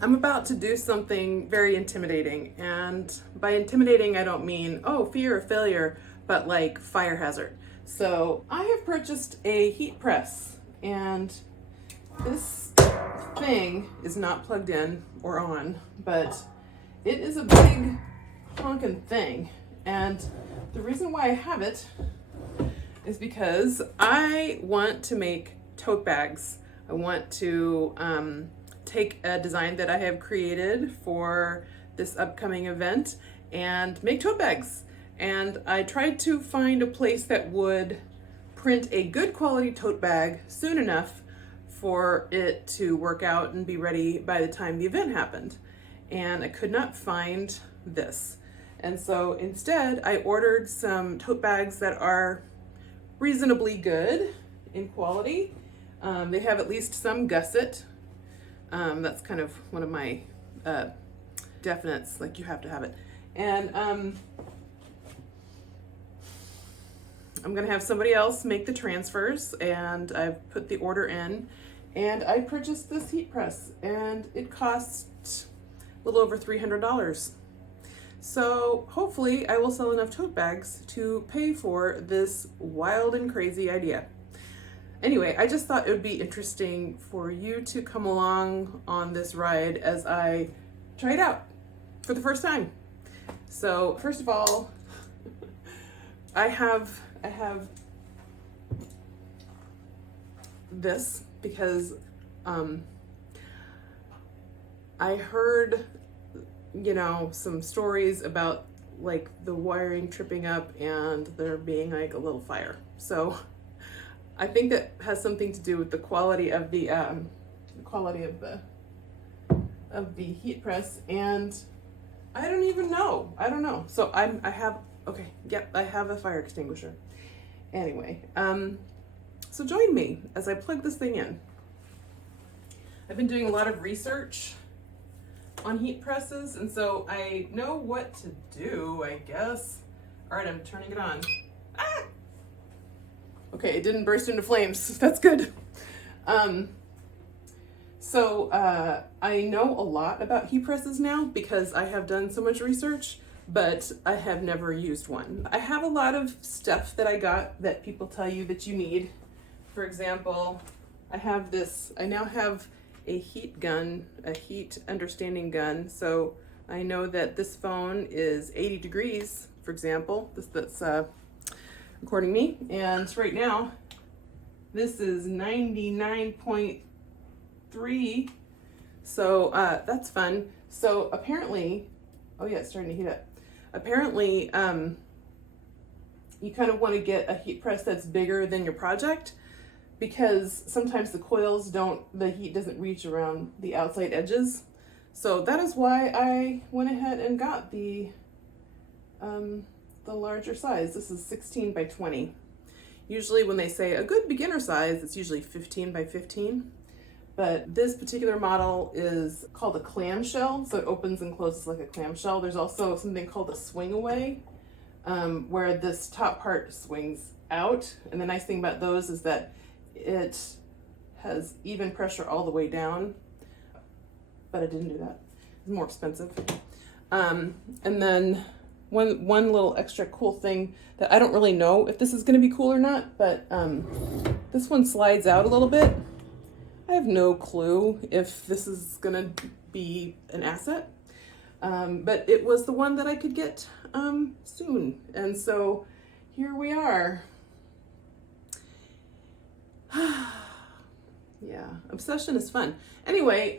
I'm about to do something very intimidating, and by intimidating I don't mean, oh, fear of failure, but like fire hazard. So I have purchased a heat press, and this thing is not plugged in or on, but it is a big honking thing. And the reason why I have it is because I want to make tote bags. I want to take a design that I have created for this upcoming event and make tote bags. And I tried to find a place that would print a good quality tote bag soon enough for it to work out and be ready by the time the event happened. And I could not find this. And so instead I ordered some tote bags that are reasonably good in quality. They have at least some gusset. That's kind of one of my definites, like you have to have it. And I'm gonna have somebody else make the transfers, and I've put the order in, and I purchased this heat press, and it cost a little over $300. So hopefully I will sell enough tote bags to pay for this wild and crazy idea. Anyway, I just thought it would be interesting for you to come along on this ride as I try it out for the first time. So first of all, I have this because I heard, you know, some stories about like the wiring tripping up and there being like a little fire. So I think that has something to do with the quality of the heat press, and I don't even know. I don't know. So I have a fire extinguisher. Anyway, so join me as I plug this thing in. I've been doing a lot of research on heat presses, and so I know what to do, I guess. All right, I'm turning it on. Ah! Okay, it didn't burst into flames. That's good. I know a lot about heat presses now because I have done so much research, but I have never used one. I have a lot of stuff that I got that people tell you that you need. For example, I now have a heat gun, a heat understanding gun. So I know that this phone is 80 degrees, for example, that's recording me. And right now, this is 99.3. So that's fun. So apparently, oh yeah, it's starting to heat up. Apparently, you kind of want to get a heat press that's bigger than your project, because sometimes the the heat doesn't reach around the outside edges. So that is why I went ahead and got the larger size. This is 16 by 20. Usually when they say a good beginner size, it's usually 15 by 15. But this particular model is called a clamshell, so it opens and closes like a clamshell. There's also something called a swing away, where this top part swings out. And the nice thing about those is that it has even pressure all the way down, but I didn't do that. It's more expensive. And then one little extra cool thing that I don't really know if this is going to be cool or not, but this one slides out a little bit. I have no clue if this is going to be an asset, but it was the one that I could get soon, and so here we are. Yeah, obsession is fun. Anyway,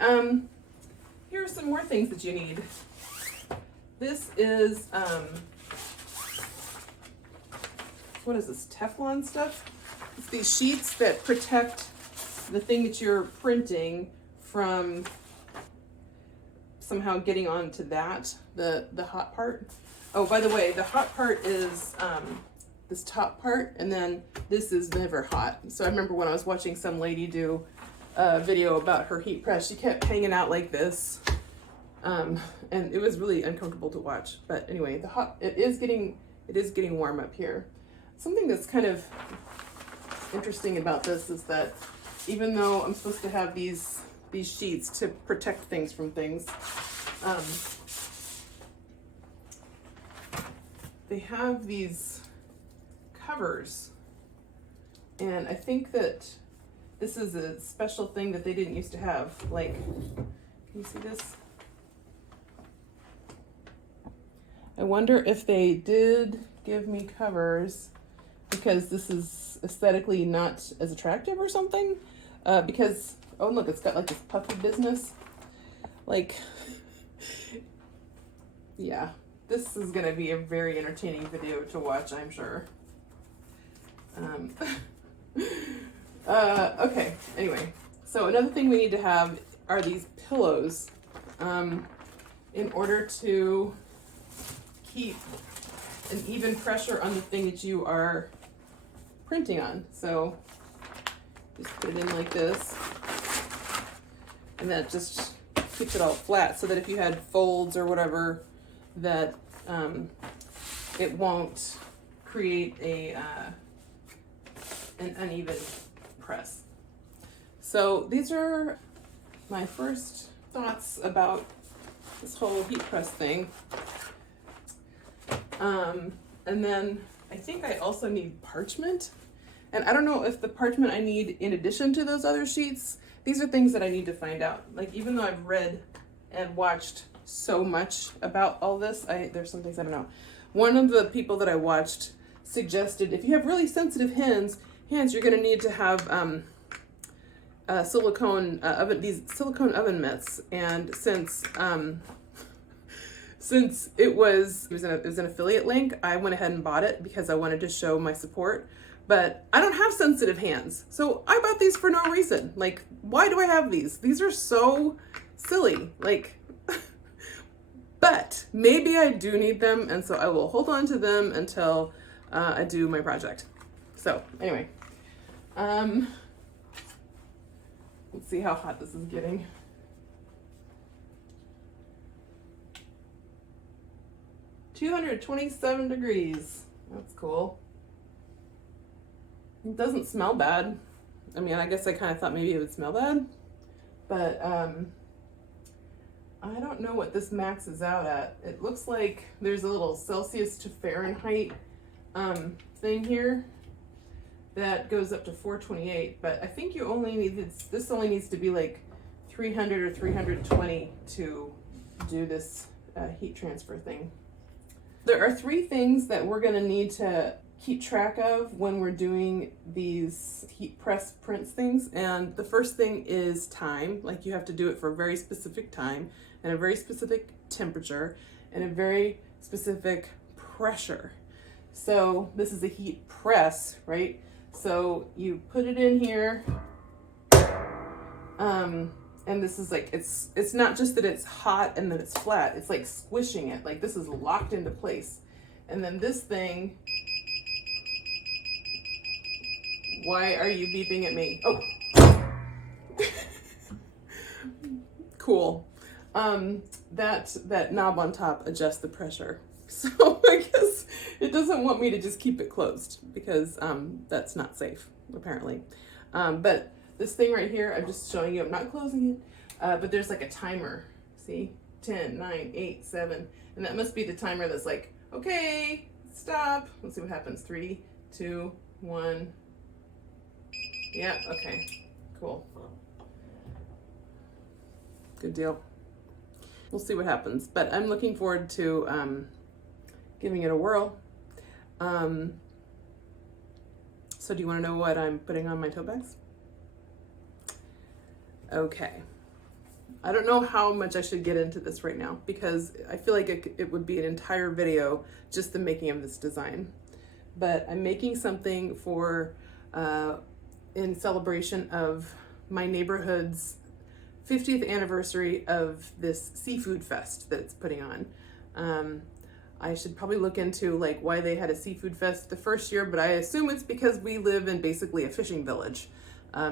here are some more things that you need. This is, what is this, Teflon stuff? It's these sheets that protect the thing that you're printing from somehow getting onto that, the hot part. Oh, by the way, the hot part is this top part, and then this is never hot. So I remember when I was watching some lady do a video about her heat press, she kept hanging out like this, and it was really uncomfortable to watch. But anyway, it is getting warm up here. Something that's kind of interesting about this is that even though I'm supposed to have these these sheets to protect things from things. They have these covers, and I think that this is a special thing that they didn't used to have. Like, can you see this? I wonder if they did give me covers because this is aesthetically not as attractive or something. Because, oh look, it's got like this puffy business. Like, yeah, this is gonna be a very entertaining video to watch, I'm sure. Okay, anyway, so another thing we need to have are these pillows in order to keep an even pressure on the thing that you are printing on. So just put it in like this, and that just keeps it all flat so that if you had folds or whatever, that it won't create an uneven press. So these are my first thoughts about this whole heat press thing. And then I think I also need parchment. And I don't know if the parchment I need in addition to those other sheets. These are things that I need to find out. Like, even though I've read and watched so much about all this, there's some things I don't know. One of the people that I watched suggested if you have really sensitive hands, you're going to need to have these silicone oven mitts. And since it was an affiliate link, I went ahead and bought it because I wanted to show my support. But I don't have sensitive hands, so I bought these for no reason. Like, why do I have these? These are so silly. Like, but maybe I do need them, and so I will hold on to them until I do my project. So anyway, let's see how hot this is getting. $227 degrees. That's cool. It doesn't smell bad. I mean, I guess I kind of thought maybe it would smell bad, but I don't know what this maxes out at. It looks like there's a little Celsius to Fahrenheit thing here that goes up to 428, but I think you only need this only needs to be like 300 or 320 to do this heat transfer thing. There are 3 things that we're going to need to keep track of when we're doing these heat press prints things. And the first thing is time. Like, you have to do it for a very specific time and a very specific temperature and a very specific pressure. So this is a heat press, right? So you put it in here, and this is like, it's not just that it's hot and that it's flat, it's like squishing it. Like, this is locked into place. And then this thing, why are you beeping at me? Oh, cool. That knob on top adjusts the pressure. So I guess it doesn't want me to just keep it closed because that's not safe, apparently. But this thing right here, I'm just showing you, I'm not closing it, but there's like a timer. See? 10, 9, 8, 7. And that must be the timer that's like, okay, stop. Let's see what happens. 3, 2, 1. Yeah, okay, cool. Good deal. We'll see what happens, but I'm looking forward to giving it a whirl. So do you want to know what I'm putting on my tote bags? Okay. I don't know how much I should get into this right now because I feel like it would be an entire video just the making of this design. But I'm making something for in celebration of my neighborhood's 50th anniversary of this seafood fest that it's putting on. I should probably look into like why they had a seafood fest the first year, but I assume it's because we live in basically a fishing village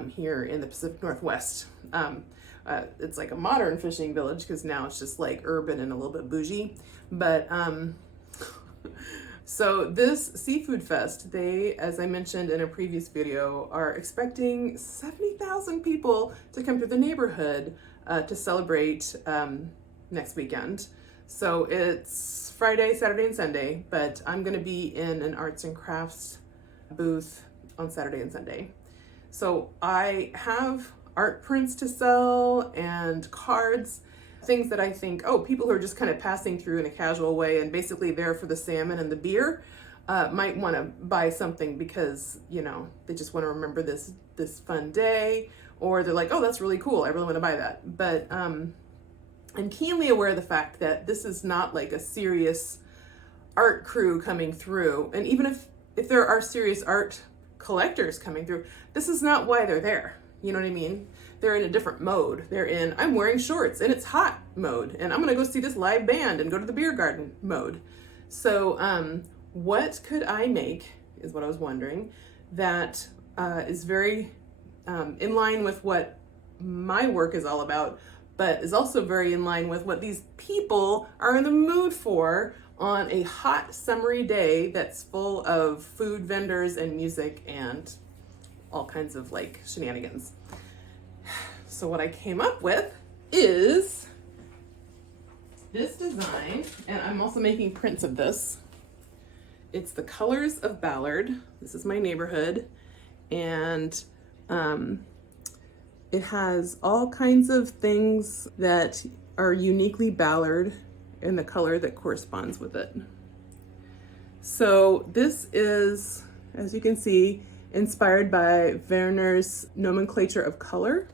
here in the Pacific Northwest. It's like a modern fishing village because now it's just like urban and a little bit bougie. But So this seafood fest, they, as I mentioned in a previous video, are expecting 70,000 people to come to the neighborhood to celebrate next weekend. So it's Friday, Saturday, and Sunday, but I'm gonna be in an arts and crafts booth on Saturday and Sunday. So I have art prints to sell and cards, things that I think, oh, people who are just kind of passing through in a casual way and basically there for the salmon and the beer might want to buy something because, you know, they just want to remember this fun day, or they're like, oh, that's really cool, I really want to buy that. But I'm keenly aware of the fact that this is not like a serious art crew coming through, and even if there are serious art collectors coming through, this is not why they're there. You know what I mean? They're in a different mode. They're in, I'm wearing shorts and it's hot mode, and I'm gonna go see this live band and go to the beer garden mode. So what could I make, is what I was wondering, that is very in line with what my work is all about, but is also very in line with what these people are in the mood for on a hot summery day that's full of food vendors and music and all kinds of like shenanigans. So what I came up with is this design, and I'm also making prints of this. It's the colors of Ballard. This is my neighborhood, and it has all kinds of things that are uniquely Ballard and the color that corresponds with it. So this is, as you can see, inspired by Werner's Nomenclature of color.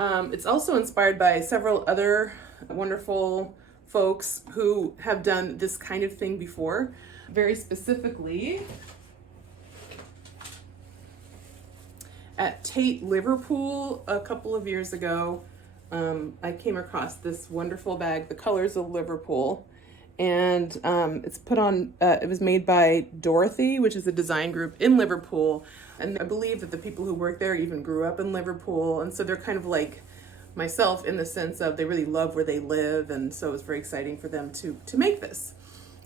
It's also inspired by several other wonderful folks who have done this kind of thing before. Very specifically, at Tate, Liverpool, a couple of years ago, I came across this wonderful bag, The Colors of Liverpool, and it's put on, it was made by Dorothy, which is a design group in Liverpool, and I believe that the people who work there even grew up in Liverpool, and so they're kind of like myself in the sense of they really love where they live, and so it was very exciting for them to make this.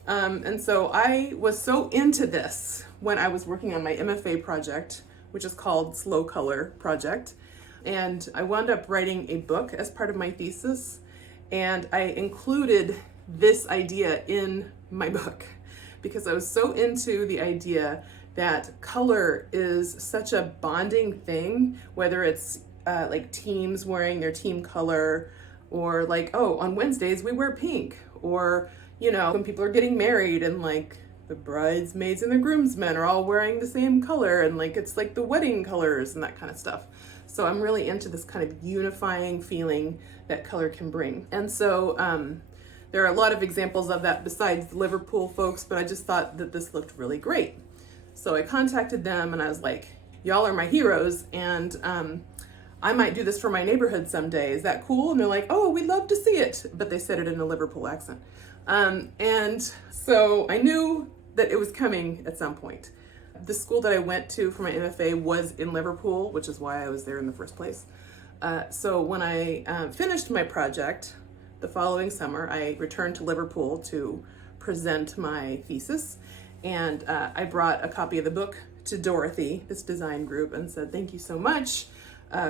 And so I was so into this when I was working on my MFA project, which is called Slow Color Project. And I wound up writing a book as part of my thesis, and I included this idea in my book because I was so into the idea that color is such a bonding thing, whether it's like teams wearing their team color, or like, oh, on Wednesdays we wear pink, or, you know, when people are getting married and like the bridesmaids and the groomsmen are all wearing the same color, and like it's like the wedding colors and that kind of stuff. So I'm really into this kind of unifying feeling that color can bring. And so there are a lot of examples of that besides the Liverpool folks, but I just thought that this looked really great. So I contacted them and I was like, y'all are my heroes, and I might do this for my neighborhood someday. Is that cool? And they're like, oh, we'd love to see it. But they said it in a Liverpool accent. And so I knew that it was coming at some point. The school that I went to for my MFA was in Liverpool, which is why I was there in the first place. So when I finished my project the following summer, I returned to Liverpool to present my thesis. And I brought a copy of the book to Dorothy, this design group, and said, thank you so much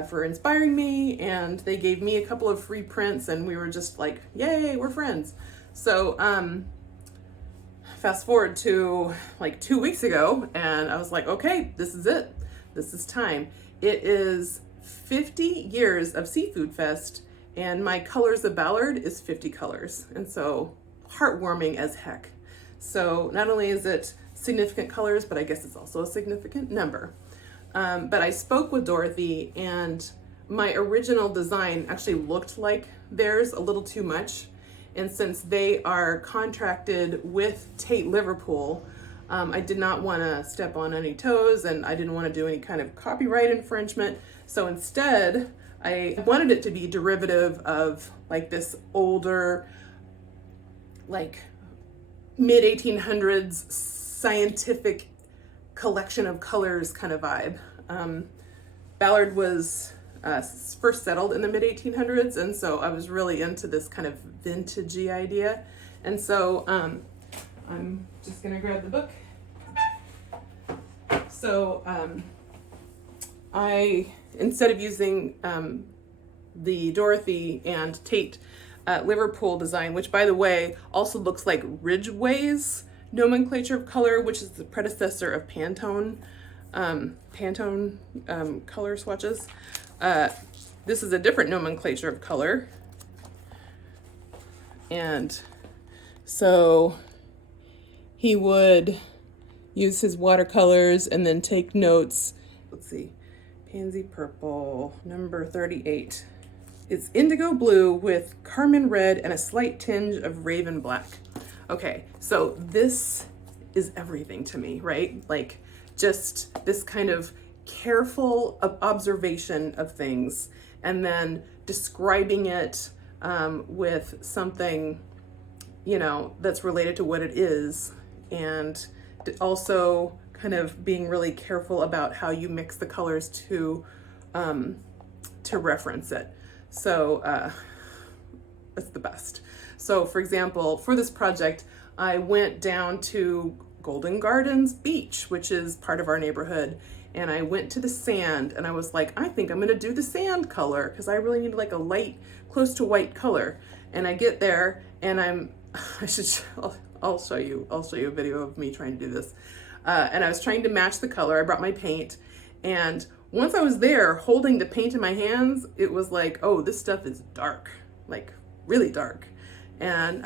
for inspiring me. And they gave me a couple of free prints, and we were just like, yay, we're friends. So fast forward to like 2 weeks ago, and I was like, okay, this is it. This is time. It is 50 years of Seafood Fest, and my colors of Ballard is 50 colors. And so heartwarming as heck. So not only is it significant colors, but I guess it's also a significant number. But I spoke with Dorothy, and my original design actually looked like theirs a little too much. And since they are contracted with Tate Liverpool, I did not want to step on any toes, and I didn't want to do any kind of copyright infringement. So instead, I wanted it to be derivative of like this older, like mid-1800s scientific collection of colors kind of vibe. Ballard was first settled in the mid-1800s, and so I was really into this kind of vintagey idea. And so I'm just gonna grab the book. So instead of using the Dorothy and Tate Liverpool design, which by the way also looks like Ridgway's nomenclature of color, which is the predecessor of Pantone color swatches. This is a different nomenclature of color. And so he would use his watercolors and then take notes. Let's see, Pansy Purple, number 38. It's indigo blue with carmine red and a slight tinge of raven black. Okay, so this is everything to me, right? Like just this kind of careful observation of things and then describing it with something, you know, that's related to what it is, and also kind of being really careful about how you mix the colors to reference it. So it's the best. So for example, for this project, I went down to Golden Gardens Beach, which is part of our neighborhood, and I went to the sand and I was like, I think I'm gonna do the sand color because I really need like a light, close to white color. And I get there and I'll show you a video of me trying to do this. And I was trying to match the color. I brought my paint, and once I was there holding the paint in my hands, it was like, oh, this stuff is dark, like really dark. And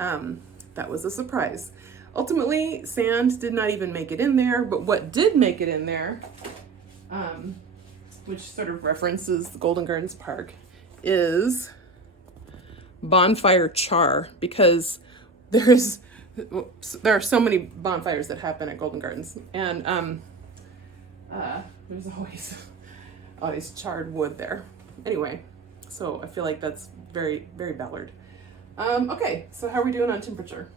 that was a surprise. Ultimately, sand did not even make it in there, but what did make it in there, which sort of references the Golden Gardens Park, is bonfire char, because there are so many bonfires that happen at Golden Gardens, and there's always charred wood there. Anyway, so I feel like that's very, very Ballard. Okay, so how are we doing on temperature?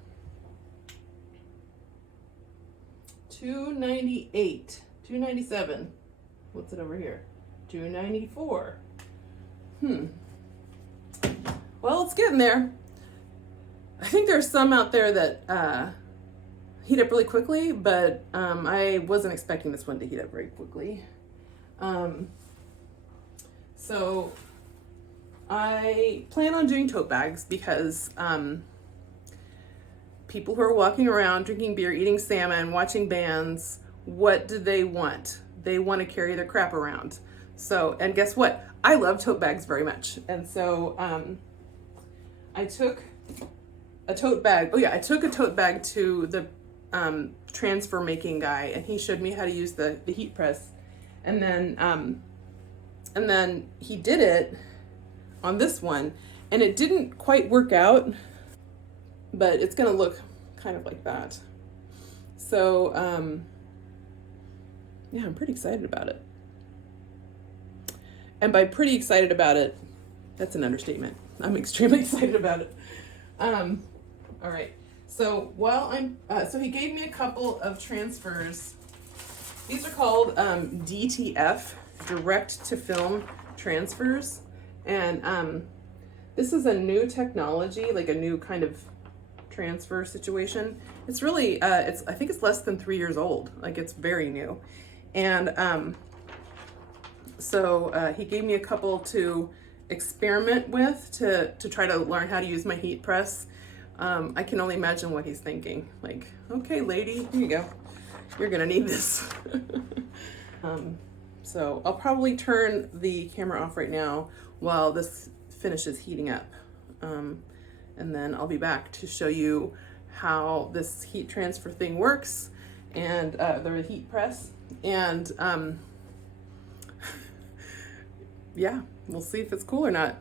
298, 297. What's it over here? 294. Well, it's getting there. I think there's some out there that heat up really quickly, but I wasn't expecting this one to heat up very quickly. So I plan on doing tote bags because people who are walking around drinking beer, eating salmon, watching bands, what do they want? They want to carry their crap around. So, and guess what? I love tote bags very much. And so I took a tote bag. Oh yeah, I took a tote bag to the transfer making guy, and he showed me how to use the heat press. And then he did it on this one, and it didn't quite work out, but it's gonna look kind of like that. So yeah, I'm pretty excited about it. And by pretty excited about it, that's an understatement. I'm extremely excited about it. All right, so while so he gave me a couple of transfers. These are called DTF, direct to film transfers. And this is a new technology, like a new kind of transfer situation. It's really, I think it's less than 3 years old. Like, it's very new. And so he gave me a couple to experiment with to try to learn how to use my heat press. I can only imagine what he's thinking. Like, okay, lady, here you go. You're gonna need this. So I'll probably turn the camera off right now while this finishes heating up. And then I'll be back to show you how this heat transfer thing works, and the heat press. And yeah, we'll see if it's cool or not.